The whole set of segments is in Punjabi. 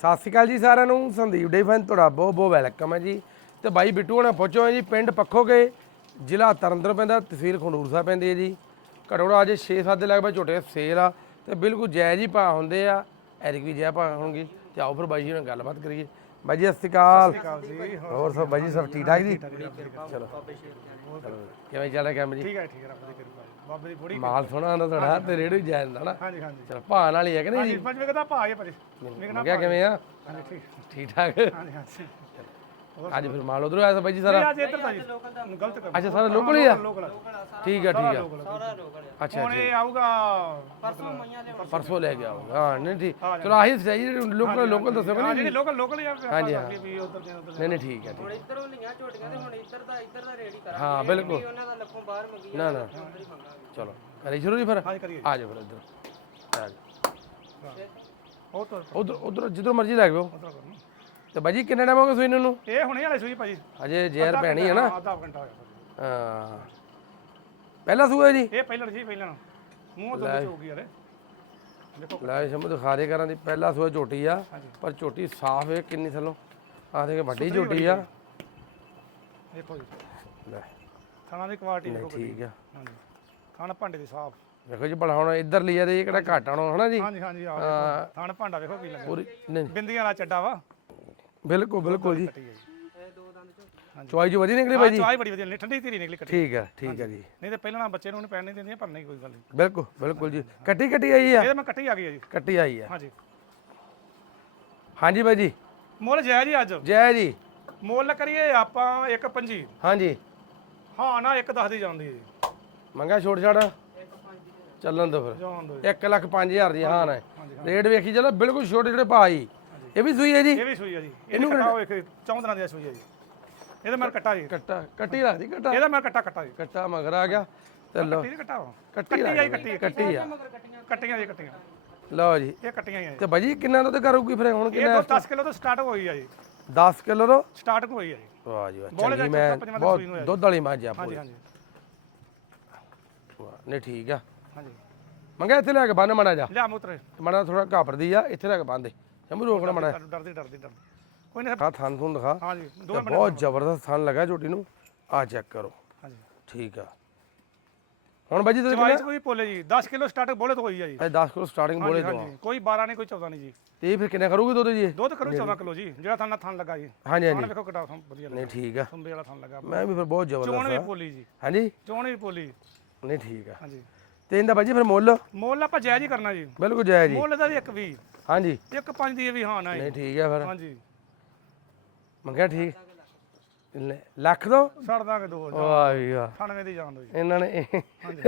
ਸਤਿ ਸ਼੍ਰੀ ਅਕਾਲ ਜੀ ਸਾਰਿਆਂ ਨੂੰ। ਸੰਦੀਪ ਡੇਫਨ ਤੁਹਾਡਾ ਬਹੁਤ ਬਹੁਤ ਵੈਲਕਮ ਹੈ ਜੀ। ਤੇ ਬਾਈ ਬਿੱਟੂ ਹੋਣਾ ਪਹੁੰਚੋ ਹੈ ਜੀ ਪਿੰਡ ਪੱਖੋਗੇ? ਜ਼ਿਲ੍ਹਾ ਤਰਨਤਾਰਨ ਪੈਂਦਾ ਤਹਿਸੀਲ ਖੰਡੂਰ ਸਾਹਿਬ ਪੈਂਦੀ ਹੈ ਜੀ। ਘੜੋੜਾ ਅੱਜ 6-7 ਦੇ ਲਗਭਗ ਝੋਟੇ ਸੇਲ ਆ। ਤੇ ਬਿਲਕੁਲ ਜਾਇਜ਼ ਹੀ ਭਾਅ ਹੁੰਦੇ ਆ। ਐਰਿਕ ਵੀ ਜਾਇਜ਼ ਭਾਅ ਹੋਣਗੇ। ਤੇ ਆਓ ਫਿਰ ਬਾਈ ਜੀ ਨਾਲ ਗੱਲਬਾਤ ਕਰੀਏ। ਬਾਈ ਜੀ ਸਤਿ ਸ਼੍ਰੀ ਅਕਾਲ। ਜੀ ਹੋਰ ਸਭ ਬਾਈ ਜੀ ਸਭ ਠੀਕ ਠਾਕ ਜੀ? ਚਲੋ। ਕਿਵੇਂ ਚੱਲ ਰਿਹਾ ਕੰਮ ਜੀ? ਠੀਕ ਹੈ ਠੀਕ ਹੈ ਰੱਬ ਦੀ ਕਿਰਪਾ। ਜੀ ਬਾਬੇ ਦੀ ਬੜੀ ਮਾਲ ਸੋਹਣਾ ਆਂਦਾ ਤੁਹਾਡਾ ਤੇ ਰੇੜੂ ਹੀ ਜਾਇਜ਼ ਹੁੰਦਾ ਨਾ। ਹਾਂਜੀ ਹਾਂਜੀ। ਚਲੋ ਭਾਅ ਨਾਲ ਹੀ ਹੈ ਕਿ ਨਹੀਂ? ਹਾਂਜੀ ਜੀ ਪੰਜ ਵਜੇ ਦਾ ਹੈ ਭਾਜੀ ਮੈਂ ਕਿਹਾ ਕਿਵੇਂ ਆ? ਹਾਂਜੀ ਠੀਕ। ਠੀਕ ਠਾਕ। ਹਾਂਜੀ ਹਾਂਜੀ। ਅੱਜ ਫਿਰ ਮਾਲ ਉਧਰੋਂ ਆਇਆ ਸੀ ਬਾਈ ਜੀ ਸਾਰਾ? ਅੱਜ ਇੱਧਰ ਦਾ ਜੀ। ਗਲਤ ਕਰ ਅੱਛਾ ਸਾਰਾ ਲੋਕਲ ਹੀ ਆ? ਠੀਕ ਆ ਠੀਕ ਆ। ਸਾਰਾ ਅੱਛਾ ਹੁਣ ਇਹ ਆਊਗਾ ਪਰਸੋਂ ਪਰਸੋਂ ਲੈ ਕੇ ਆਉਂਗਾ ਹਾਂ ਨਹੀਂ ਠੀਕ। ਚਲੋ ਆਹੀ ਸਹੀ ਲੋਕਲ ਲੋਕਲ ਦੱਸੋ ਕਿ ਹਾਂ ਨਹੀਂ? ਜਿਹੜੀ ਲੋਕਲ ਲੋਕਲ ਯਾਰ ਹਾਂਜੀ, ਹਾਂਜੀ ਵੀ ਉਧਰ ਦੇ ਉਧਰ ਨਹੀਂ ਨਹੀਂ ਠੀਕ ਹੈ ਠੀਕ ਹੁਣ ਇੱਧਰੋਂ ਲਈਆਂ ਝੋਟੀਆਂ ਤੇ ਹੁਣ ਇੱਧਰ ਦਾ ਇੱਧਰ ਦਾ ਹੀ ਕਰਾਂਗੇ। ਹਾਂ ਬਿਲਕੁਲ। ਵੀ ਉਹਨਾਂ ਦਾ ਲੱਖੋਂ ਬਾਹਰ ਮੰਗੀ ਨਾ ਨਾ। ਚਲੋ। ਕਰੀ ਸ਼ੁਰੂ ਜੀ ਫਿਰ? ਹਾਂਜੀ ਕਰੀਏ ਆ ਜਾਓ ਫਿਰ ਇੱਧਰ। ਆ ਉਧਰ ਉਧਰ ਜਿੱਧਰ ਮਰਜ਼ੀ ਲੈ ਉਧਰ ਕਰਨਾ ਤੇ ਬਾਜੀ ਕਿੰਨੇ ਟਾਈਮ ਹੋ ਗਿਆ ਸੂਈ ਨੂੰ ਇਹ ਹੁਣੇ ਵਾਲੇ ਸੂਈ ਭਾਜੀ। ਅਜੇ ਜ਼ਹਿਰ ਪੈਣੀ ਹੈ ਨਾ। ਹਾਂ, ਅੱਧਾ ਘੰਟਾ ਹੋਇਆ ਭਾਜੀ। ਹਾਂ। ਪਹਿਲਾ ਸੂਆ ਜੀ? ਇਹ ਪਹਿਲਾਂ ਜੀ ਪਹਿਲਾਂ। ਮੂੰਹ ਤੋਂ ਵਿੱਚ ਹੋਊਗੀ ਯਾਰ। ਦੇਖੋ। ਲੈ ਸ਼ਮੂ ਦਿਖਾ ਦੇ ਕਰਾਂ ਦੀ। ਪਹਿਲਾ ਸੂਆ ਝੋਟੀ ਆ ਪਰ ਝੋਟੀ ਸਾਫ਼ ਹੈ ਕਿੰਨੀ ਥੱਲੋਂ। ਆ ਦੇਖ ਵੱਡੀ ਝੋਟੀ ਆ। ਦੇਖੋ ਜੀ। ਲੈ। ਥਾਣਾ ਦੀ ਕੁਆਲਿਟੀ ਦੇਖੋ ਠੀਕ ਆ। ਹਾਂਜੀ। ਥਾਣਾ ਭਾਂਡੇ ਦੀ ਸਾਫ਼। ਵੇਖੋ ਜੀ ਭਲਾ ਹੁਣ ਇੱਧਰ ਲਿਆ ਤੇ ਇਹ ਕਿਹੜਾ ਘੱਟ ਆਣੋ ਹਨਾ ਜੀ? ਹਾਂਜੀ ਹਾਂਜੀ ਆ ਦੇਖੋ ਥਾਣਾ ਭਾਂਡਾ ਵੇਖੋ ਕੀ ਲੱਗਾ ਪੂਰੀ ਨਹੀਂ ਬਿੰਦੀਆਂ ਵਾਲਾ ਚੱਡਾ ਵਾ। ਬਿਲਕੁਲ ਬਿਲਕੁਲ ਜੀ। ਹੈ ਚੁਆਈ ਜੋ ਵਧੀ ਨਿਕਲੀ ਬਾਈ ਜੀ? ਚਾਹ ਬੜੀ ਵਧੀਆ ਨਿ- ਠੰਡੀ ਧੀਰੀ ਨਿਕਲੀ ਕੱਟੀ। ਠੀਕ ਆ ਠੀਕ ਆ ਜੀ। ਨਹੀਂ ਤੇ ਪਹਿਲਾਂ ਨਾ ਬੱਚੇ ਨੂੰ ਨਹੀਂ ਪੈਣ ਨਹੀਂ ਦਿੰਦੀਆਂ ਪਰ ਨਹੀਂ ਕੋਈ ਗੱਲ ਨਹੀਂ। ਬਿਲਕੁਲ ਬਿਲਕੁਲ ਜੀ। ਕੱਟੀ ਕੱਟੀ ਆਈ ਆ? ਇਹ ਤਾਂ ਮੈਂ ਕੱਟੀ ਆ ਗਈ ਹੈ ਜੀ। ਕੱਟੀ ਆਈ ਆ। ਹਾਂਜੀ। ਹਾਂਜੀ ਬਾਈ ਜੀ। ਮੁੱਲ ਜੈ ਜੀ ਅੱਜ। ਜੈ ਜੀ। ਮੁੱਲ ਕਰੀਏ ਆਪਾਂ 1.5 ਹਾਂਜੀ। ਹਾਂ ਨਾ 1.10 ਦੀ ਜਾਂਦੀ ਹੈ ਜੀ। ਮੰਗਾ ਛੋੜ ਛਾੜ ਚੱਲਣ ਦੋ ਫਿਰ। ਜਾਣ ਦੋ 1 ਲੱਖ 5000 ਦੀ ਹਾਂ। ਨਾ ਰੇਟ ਵੇਖੀ ਚਲੋ ਬਿਲਕੁਲ ਛੋਟੇ ਛੋਟੇ ਭਾਈ ਇਹ ਵੀ ਸੂਈ ਹੈ ਜੀ? ਇਹ ਵੀ ਸੂਈ ਹੈ ਜੀ। ਇਹਨੂੰ ਕਟਾ ਹੋਏ ਕਿ ਚੌਂ ਦਿਨਾਂ ਦੀ ਸੂਈ ਹੈ ਜੀ। ਇਹਦਾ ਮੈਂ ਕੱਟਾ ਜੀ। ਕੱਟਾ ਕੱਟੀ ਲੱਗਦੀ ਕੱਟਾ ਇਹਦਾ ਮੈਂ ਕੱਟਾ ਕੱਟਾ ਜੀ। ਕੱਟਾ ਮਗਰ ਆ ਗਿਆ। ਤੇ ਲਓ। ਕੱਟੀ ਕੱਟਾ। ਕੱਟੀ ਲੱਗਦੀ ਕੱਟੀ ਕੱਟੀ ਆ। ਕੱਟੀਆਂ ਜੀ ਕੱਟੀਆਂ। ਲਓ ਜੀ। ਇਹ ਕੱਟੀਆਂ ਹੀ ਆ। ਤੇ ਬਾਜੀ ਕਿੰਨਾ ਦਾ ਤੇ ਕਰੂਗੀ ਫਿਰ ਹੁਣ? ਇਹ ਕਿੰਨਾ ਤੋਂ? 10 ਕਿਲੋ ਤੋਂ ਸਟਾਰਟ ਹੋਈ ਆ ਜੀ। 10 ਕਿਲੋ ਤੋਂ? ਸਟਾਰਟ ਹੋਈ ਆ ਜੀ। ਵਾਹ ਜੀ ਵਾਹ। ਚੰਗੀ ਮੈਂ ਬਹੁਤ ਦੁੱਧ ਵਾਲੀ ਮੱਝ ਆ ਹਾਂਜੀ ਪੂਰੀ। ਹਾਂਜੀ। ਵਾਹ, ਨਹੀਂ ਠੀਕ ਆ। ਹਾਂਜੀ। ਮੰਗਾ ਇੱਥੇ ਲੈ ਕੇ ਬੰਨ ਮੜਾ ਜਾ ਲਿਆ ਮੂਤਰੇ। ਮੜਾ ਥੋੜਾ ਘਾਪਰਦੀ ਆ ਇੱਥੇ ਲੈ ਕੇ ਬੰਨ ਦੇ। ਸ਼ੰਭੂ ਰੋਕਣਾ ਮੜਾ ਡਰਦੀ ਡਰਦੀ ਡਰਦੀ ਕੋਈ ਨਹੀਂ ਆ ਥਣ ਥੁਣ ਦਿਖਾ। ਹਾਂਜੀ ਬਹੁਤ ਜ਼ਬਰਦਸਤ ਥਣ ਲੱਗਾ ਝੋਟੀ ਨੂੰ। ਆ ਚੈੱਕ ਕਰੋ। ਹਾਂਜੀ। ਠੀਕ ਆ। ਹੁਣ ਬਾਜੀ ਤੁਸੀਂ ਚਵਾਈ ਕੋਈ ਪੋਲੇ ਜੀ। 10 ਕਿਲੋ ਸਟਾਰਟ ਬੋਲੇ ਤੋਂ ਹੋਈ ਆ ਜੀ। ਇਹ 10 ਕਿਲੋ ਸਟਾਰਟਿੰਗ ਬੋਲੇ ਤੋਂ ਕੋਈ 12 ਨਹੀਂ ਕੋਈ 14 ਨਹੀਂ ਜੀ। ਤੇ ਫਿਰ ਕਿੰਨਾ ਕਰੂਗੀ ਦੁੱਧ ਜੀ? ਦੁੱਧ ਕਰੋ 14 ਕਿਲੋ ਜੀ। ਜਿਹੜਾ ਥਾਂ ਨਾਲ ਥਾਂ ਲੱਗਾ ਜੀ। ਹਾਂਜੀ ਹਾਂਜੀ। ਵੇਖੋ ਕਿੱਡਾ ਥਾਂ ਵਧੀਆ ਨਹੀਂ ਠੀਕ ਆ। ਸੁੰਬੇ ਵਾਲਾ ਥਾਂ ਲੱਗਾ। ਮੈਂ ਵੀ ਫਿਰ ਬਹੁਤ ਚੋਣ ਜ਼ਬਰਦਸਤ ਵੀ ਆ। ਪੋਲੀ ਜੀ। ਹਾਂਜੀ? ਚੋਣ ਵੀ ਪੋਲੀ ਨਹੀਂ ਠੀਕ ਆ। ਹਾਂਜੀ। ਤੇ ਇਹਦਾ ਬਾਜੀ ਫਿਰ ਮੁੱਲ? ਮੁੱਲ ਆਪਾਂ ਜਾਇਜ਼ ਹੀ ਕਰਨਾ ਜੀ। ਬਿਲਕੁਲ ਜਾਇਜ਼ ਜੀ ਮੁੱਲ ਦਾ ਵੀ ਇੱਕ ਵੀ। ਹਾਂਜੀ। ਇੱਕ ਪੰਜ ਦੀ ਵੀ ਹਾਂ ਨਾ ਨਹੀਂ ਠੀਕ ਆ ਫਿਰ। ਹਾਂਜੀ। ਮੰਗਿਆ ਠੀਕ। ਲੈ, ਲੱਖ ਦੋ? ਛੱਡ ਦਾਂਗੇ ਦੋ ਵਾਹ ਵੀ ਵਾਹ 98 ਦੀ ਜਾਣ ਦੋ ਜੀ। ਇਹਨਾਂ ਨੇ ਹਾਂਜੀ।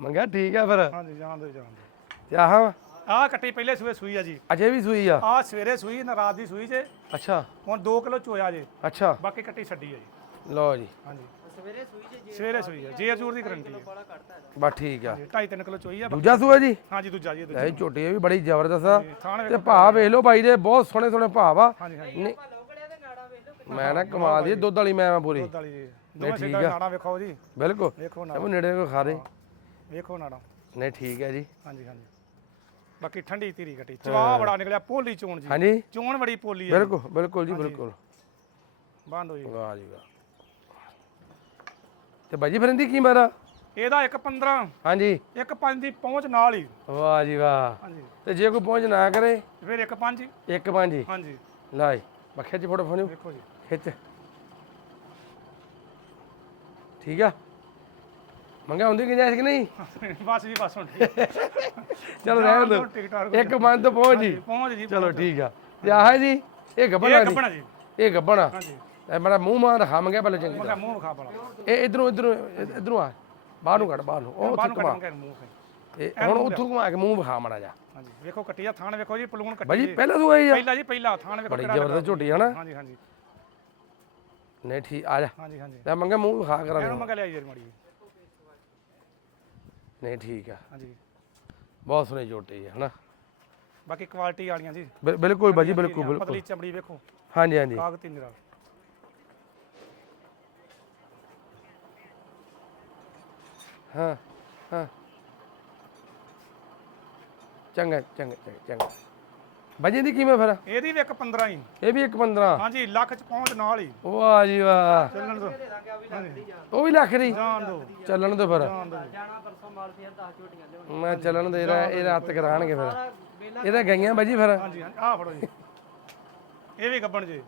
ਮੰਗਿਆ ਠੀਕ ਆ ਫਿਰ। ਹਾਂਜੀ ਜਾਣ ਦੋ ਜਾਣ ਦੋ। ਤੇ ਆਹ ਆਹ ਕੱਟੀ ਪਹਿਲੇ ਸੂਏ ਸੂਈ ਆ ਜੀ। ਅਜੇ ਵੀ ਸੂਈ ਆ? ਆਹ ਸਵੇਰੇ ਸੂਈ ਨਾ ਰਾਤ ਦੀ ਸੂਈ ਜੇ। ਅੱਛਾ। ਹੁਣ 2 ਕਿਲੋ ਚੋਇਆ ਜੇ। ਅੱਛਾ। ਬਾਕੀ ਕੱਟੀ ਛੱਡੀ ਆ ਜੀ। ਲਓ ਜੀ। ਹਾਂਜੀ। ਸਵੇਰੇ ਸੂਈ ਜੇ ਜੇ ਸਵੇਰੇ ਸੂਈ ਆ ਜੇ ਅਜੂਰ ਦੀ ਗਰੰਟੀ ਹੈ ਬੜਾ ਕੱਢਦਾ ਹੈ ਬਸ ਠੀਕ ਆ। 2.5 3 ਕਿਲੋ ਚੋਈ ਆ ਦੂਜਾ ਸੂਆ ਜੀ? ਹਾਂਜੀ ਦੂਜਾ ਜੀ ਇਹ ਦੂਜਾ ਇਹ ਝੋਟੀ ਇਹ ਵੀ ਬੜੀ ਜ਼ਬਰਦਸਤ ਆ। ਤੇ ਭਾਅ ਵੇਖ ਲਓ ਬਾਈ ਦੇ ਬਹੁਤ ਸੋਹਣੇ ਸੋਹਣੇ ਭਾਅ ਆ ਹਾਂਜੀ ਹਾਂਜੀ। ਨਹੀਂ ਲੋਕੜਿਆ ਤੇ ਨਾੜਾ ਵੇਖ ਲਓ ਮੈਂ ਨਾ ਕਮਾਲ ਦੀ ਦੁੱਧ ਵਾਲੀ ਮੈਂ ਮੈਂ ਪੂਰੀ। ਦੁੱਧ ਵਾਲੀ ਜੀ। ਦੋਵੇਂ ਸਿੱਧਾ ਨਾੜਾ ਵੇਖੋ ਜੀ। ਬਿਲਕੁਲ। ਵੇਖੋ ਨਾ ਇਹ ਨੇੜੇ। ਕੋ ਖਾ ਦੇ। ਵੇਖੋ ਨਾੜਾ। ਨਹੀਂ ਠੀਕ ਹੈ ਜੀ। ਹਾਂਜੀ ਹਾਂਜੀ। ਬਾਕੀ ਠੰਡੀ ਧੀਰੀ ਕੱਟੀ ਚਵਾ ਬੜਾ ਨਿਕਲਿਆ ਪੋਲੀ ਚੋਣ ਜੀ। ਹਾਂਜੀ। ਚੋਣ ਬੜੀ ਪੋਲੀ ਹੈ ਬਿਲਕੁਲ ਬਿਲਕੁਲ ਜੀ ਬਿਲਕੁਲ। ਬੰਦ ਹੋਈ। ਵਾਹ ਜੀ ਵਾਹ। ਤੇ ਬਾਜੀ ਫਿਰ ਇਹਦੀ ਕੀਮਤ ਆ? ਇਹਦਾ 1.15 ਹਾਂਜੀ। 1.5 ਦੀ ਪਹੁੰਚ ਨਾਲ ਹੀ। ਵਾਹ ਜੀ ਵਾਹ। ਹਾਂਜੀ। ਤੇ ਜੇ ਕੋਈ ਪਹੁੰਚ ਨਾ ਕਰੇ? ਫਿਰ 1.5 ਇੱਕ ਪੰਜ। ਹੀ ਹਾਂਜੀ ਲਾਈ ਬਖੇ ਚ ਫੋਟੋ ਫੋਨੋ ਵੇਖੋ ਜੀ। ਖਿੱਚ। ਠੀਕ ਆ? ਮੰਗਾ ਹੁੰਦੀ ਗੁੰਜਾਇਸ਼ ਕਿ ਨਹੀਂ? ਬਸ ਜੀ ਬਸ ਹੁਣ। ਚਲੋ ਰਹਿਣ ਦੋ ਇੱਕ ਪੰਜ ਤੋਂ ਪਹੁੰਚ ਜੀ। ਪਹੁੰਚ ਜੀ ਚਲੋ ਠੀਕ ਆ। ਤੇ ਆਹ ਜੀ ਇਹ ਗੱਬਣਾ ਜੀ ਜੀ। ਇਹ ਗੱਬਣਾ ਹਾਂਜੀ। ਇਹ ਮੇਰਾ ਮੂੰਹ ਮਾਰ ਦਿਖਾ ਮੰਗਿਆ ਪਹਿਲੇ ਚੰਗੀ ਮੈਂ ਤਰ੍ਹਾਂ। ਮੂੰਹ ਇਹ ਇਧਰੋਂ ਇਧਰੋਂ ਇਧਰੋਂ ਆ ਬਾਹਰ ਨੂੰ ਕੱਢ ਬਾਹਰ। ਨੂੰ ਉਹ ਬਾਹਰ ਉੱਥੇ ਨੂੰ ਘੁਮਾ। ਮੂੰਹ ਇਹ ਹੁਣ ਉੱਥੋਂ ਘੁਮਾ ਕੇ ਮੂੰਹ ਵਿਖਾ ਮੜਾ ਜਾ ਹਾਂਜੀ ਵੇਖੋ ਕੱਟੀ ਆ ਥਾਣ ਵੇਖੋ ਜੀ ਪਲੂਣ ਕੱਟੀ ਬਾਜੀ ਪਹਿਲਾਂ ਤੂੰ ਆਈ ਆ। ਪਹਿਲਾ ਜੀ ਪਹਿਲਾ ਥਾਣ ਵੇਖੋ ਬੜੀ ਕਿਹੜਾ ਜ਼ਬਰਦਸਤ ਝੋਟੀ ਆ ਨਾ। ਹਾਂਜੀ ਹਾਂਜੀ। ਨਹੀਂ ਠੀਕ ਆ ਜਾ। ਹਾਂਜੀ ਹਾਂਜੀ। ਲੈ ਮੰਗਾ ਮੂੰਹ ਵਿਖਾ ਕਰਾਂ ਇਹਨੂੰ ਮੈਂ ਲਿਆ ਜੀ ਮੜੀ ਨਹੀਂ ਠੀਕ ਆ। ਹਾਂਜੀ। ਬਹੁਤ ਸੋਹਣੀ ਝੋਟੀ ਹੈ ਹਨਾ। ਬਾਕੀ ਕੁਆਲਿਟੀ ਵਾਲੀਆਂ ਜੀ। ਬਿਲ- ਬਿਲਕੁਲ ਬਾਜੀ ਬਿਲਕੁਲ ਬਿਲਕੁਲ ਪਤਲੀ ਚਮੜੀ ਵੇਖੋ। ਹਾਂਜੀ ਹਾਂਜੀ। ਕਾਗ ਤੇ ਨਿਰਾ ਹਾਂ ਹਾਂ। ਚੰਗਾ ਚੰਗਾ ਚੰਗਾ, ਚੰਗਾ। ਬਾਜੀ ਦੀ ਕਿਵੇਂ ਫਿਰ? ਇਹਦੀ ਵੀ ਇੱਕ 15 ਹੀ। ਇਹ ਵੀ ਇੱਕ 15 ਹਾਂਜੀ ਲੱਖ ਚ ਪਹੁੰਚ ਨਾਲ ਹੀ। ਵਾਹ ਜੀ ਵਾਹ। ਚੱਲਣ ਦੋ। ਉਹ ਵੀ ਲੱਖ ਦੀ? ਜਾਣ ਦੋ। ਚੱਲਣ ਦੋ ਫਿਰ। ਜਾਣ ਦੋ। ਜਾਣਾ ਪਰਸੋਂ ਮਾਲ ਫੇਰ 10 ਝੋਟੀਆਂ ਲਿਆਉਣੀਆਂ। ਮੈਂ ਚੱਲਣ ਦੇ ਇਹਦਾ ਇਹਦਾ ਹੱਥ ਕਰਾਣਗੇ ਫਿਰ। ਇਹਦਾ ਗਈਆਂ ਬਾਜੀ ਫਿਰ? ਹਾਂਜੀ ਆਹ ਫੜੋ ਜੀ। ਇਹ ਵੀ ਗੱਬਣ ਜੀ।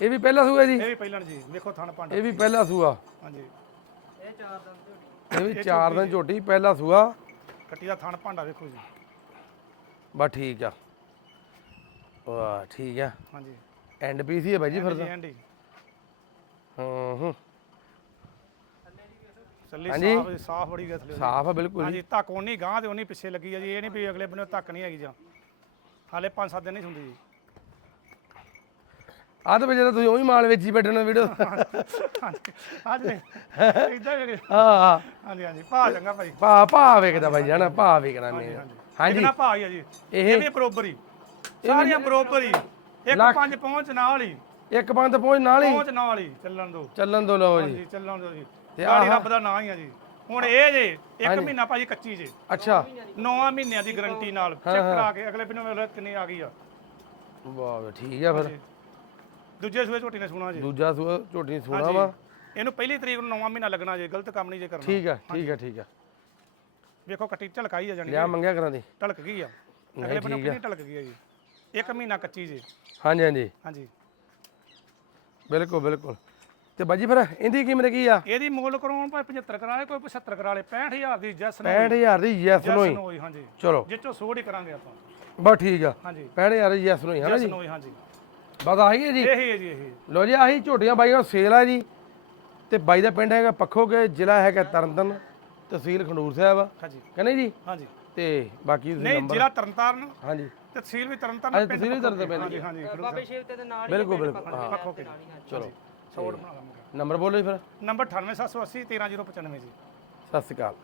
ਇਹ ਵੀ ਪਹਿਲਾ ਸੂਆ ਜੀ? ਇਹ ਵੀ ਪਹਿਲਣ ਜੀ। ਵੇਖੋ ਥਣ ਭਾਂਡਾ ਇਹ ਵੀ ਪਹਿਲਾ ਸੂਆ। ਹਾਂਜੀ। ਇਹ ਚਾਰ ਦਿਨ ਝੋਟੀ ਇਹ ਵੀ ਚਾਰ ਦਿਨ ਝੋਟੀ ਪਹਿਲਾ ਸੂਆ। ਕੱਟੀ ਦਾ ਥਣ ਭਾਂਡਾ ਵੇਖੋ ਜੀ। ਬਸ ਠੀਕ ਆ। ਵਾਹ ਠੀਕ ਆ। ਹਾਂਜੀ। ਐਂਡ ਪੀਸ ਹੀ ਹੈ ਫਿਰ ਜੀ ਤਾਂ। ਹੂੰ ਹੂੰ ਸੱਲੀ ਹਾਂਜੀ। ਸਾਫ਼ ਸਾਫ਼ ਬੜੀ ਗਸਲੇ ਸਾਫ਼ ਆ ਬਿਲਕੁਲ ਜੀ। ਹਾਂਜੀ ਧੱਕ ਉਨੀ ਗਾਂ ਤੇ ਉਨੀ ਪਿੱਛੇ ਲੱਗੀ ਆ ਜੀ ਇਹ ਨਹੀਂ ਵੀ ਅਗਲੇ ਬੰਨੇ ਧੱਕ ਨਹੀਂ ਹੈਗੀ ਜਾਂ। ਹਾਲੇ 5-7 ਦਿਨ ਨਹੀਂ ਹੁੰਦੀ ਜੀ। ਆਹ ਤਾਂ ਤੁਸੀਂ ਉਹੀ ਮਾਲ ਵੇਚੀ ਬੈਠਣਾ ਵੀਡੀਓ। ਹਾਂਜੀ ਅੱਜ ਇਦਾਂ ਹੀ ਹਾਂ ਹਾਂ। ਹਾਂਜੀ ਹਾਂਜੀ। ਭਾ ਚੰਗਾ ਭਾਈ ਭਾ ਭਾ ਵੇਖਦਾ ਬਾਈ ਜਾਨਾ ਭਾ ਵੇਖਣਾ ਮੈਂ। ਹਾਂਜੀ ਕਿੰਨਾ ਭਾ ਹੀ ਆ ਜੀ ਇਹ ਵੀ ਬਰੋਬਰ ਹੀ। ਸਾਰੀਆਂ ਬਰੋਬਰ ਹੀ। ਇੱਕ। ਪੰਜ ਪਹੁੰਚ ਨਾਲ ਹੀ। ਇੱਕ ਪੰਜ ਪਹੁੰਚ ਨਾਲ ਹੀ? ਪਹੁੰਚ ਨਾਲ ਹੀ ਚੱਲਣ ਦੋ। ਚੱਲਣ ਦੋ ਲਓ ਜੀ। ਚੱਲਣ ਦੋ ਜੀ। ਤੇ ਆਹ? ਰੱਬ ਦਾ ਨਾਂ ਹੀ ਆ ਜੀ। ਹੁਣ ਇਹ ਜੇ ਇੱਕ ਮਹੀਨਾ ਭਾਜੀ ਕੱਚੀ ਜੇ। ਅੱਛਾ। 9 ਮਹੀਨਿਆਂ ਦੀ ਗਾਰੰਟੀ ਨਾਲ। ਚੈੱਕ ਕਰਾ ਕੇ ਅਗਲੇ ਦਿਨੋਂ ਵੇਖ ਕਿੰਨੀ ਆ ਗਈ ਆ। ਵਾਹ ਠੀਕ ਆ ਫਿਰ। ਦੂਜੇ ਸੂਏ ਝੋਟੀ ਨੇ ਸੁਣਾ ਜੀ। ਦੂਜਾ ਸੂਆ ਝੋਟੀ ਸੋਣਾ ਵਾ। ਇਹਨੂੰ ਪਹਿਲੀ ਤਰੀਕ ਨੂੰ 9 ਮਹੀਨਾ ਲੱਗਣਾ ਜੇ ਗਲਤ ਕੰਮ ਨਹੀਂ ਜੇ ਕਰਨਾ। ਠੀਕ ਆ ਠੀਕ ਆ ਠੀਕ ਆ। ਵੇਖੋ ਕੱਟੀ ਝਲਕਾਈ ਆ ਜਾਣੀ ਲਿਆ ਮੰਗਿਆ ਕਰਾਂ ਦੀ? ਢਲਕ ਗਈ ਆ। ਅਗਲੇ ਬੰਨੇ ਕਿੰਨੀ ਢਲਕ ਗਈ ਆ ਜੀ? ਇੱਕ ਮਹੀਨਾ ਕੱਚੀ ਜੇ। ਹਾਂਜੀ ਹਾਂਜੀ। ਹਾਂਜੀ। ਬਿਲਕੁਲ ਬਿਲਕੁਲ। ਤੇ ਬਾਜੀ ਫਿਰ ਇਹਦੀ ਕੀਮਤ ਕੀ ਆ? ਇਹਦੀ ਮੁੱਲ ਕਰਾਉਣ ਭਾਵੇਂ 75 ਕਰਾ ਲੇ ਕੋਈ 75 ਕਰਾ ਲੇ 65000 ਦੀ ਜੈਸ ਨੋ 65000 ਦੀ ਯੈਸ ਜੈਸ ਨੋਈ ਨੋਈ ਹਾਂਜੀ। ਚਲੋ। ਜਿੱਚੋ ਸੋੜ ਹੀ ਕਰਾਂਗੇ ਆਪਾਂ। ਬਸ ਠੀਕ ਆ। ਹਾਂਜੀ। 65000 ਦੀ ਯੈਸ ਹੈ ਨਾ ਜੈਸ ਜੀ? ਨੋਈ ਹਾਂਜੀ। ਬਸ ਆਹੀ ਹੈ ਜੀ। ਇਹੀ ਹੈ ਜੀ ਇਹੀ ਲੋ ਜੀ ਆਹੀ ਝੋਟੀਆਂ ਬਾਈਆਂ ਸੇਲ ਆ ਜੀ। ਤੇ ਬਾਈ ਦਾ ਪਿੰਡ ਹੈਗਾ ਪੱਖੋਗੇ ਜ਼ਿਲ੍ਹਾ ਹੈਗਾ ਤਰਨਤਨ ਤਹਿਸੀਲ ਖੰਡੂਰ ਸਾਹਿਬ। ਹਾਂਜੀ। ਕਹਿੰਦੇ ਜੀ? ਹਾਂਜੀ। ਤੇ ਬਾਕੀ ਤੁਸੀਂ ਨਹੀਂ ਨੰਬਰ ਜ਼ਿਲ੍ਹਾ ਤਰਨਤਾਰਨ। ਹਾਂਜੀ। ਤੇ ਤਹਿਸੀਲ ਵੀ ਤਰਨਤਾਰਨ ਹਾਂਜੀ, ਪਿੰਡ ਤਹਿਸੀਲ ਵੀ ਪੱਖੋ ਤਰਨਤਾਰਨ ਹਾਂਜੀ ਹਾਂਜੀ ਬਾਬੇ ਸ਼ਿਵ ਤੇ ਨਾਲ ਹੀ ਬਿਲਕੁਲ, ਪਿੰਡ ਬਿਲਕੁਲ, ਪੱਖੋ ਦੇ ਪੱਖੋ ਕੇ ਨਾਲ ਹੀ, ਹਾਂਜੀ। ਚਲੋ। ਸੋੜ ਬਣਾ ਲਾਂਗੇ ਨੰਬਰ ਬੋਲੋ ਜੀ ਫਿਰ। ਨੰਬਰ 98780 13095 ਜੀ। ਸਤਿ ਸ਼੍ਰੀ ਅਕਾਲ।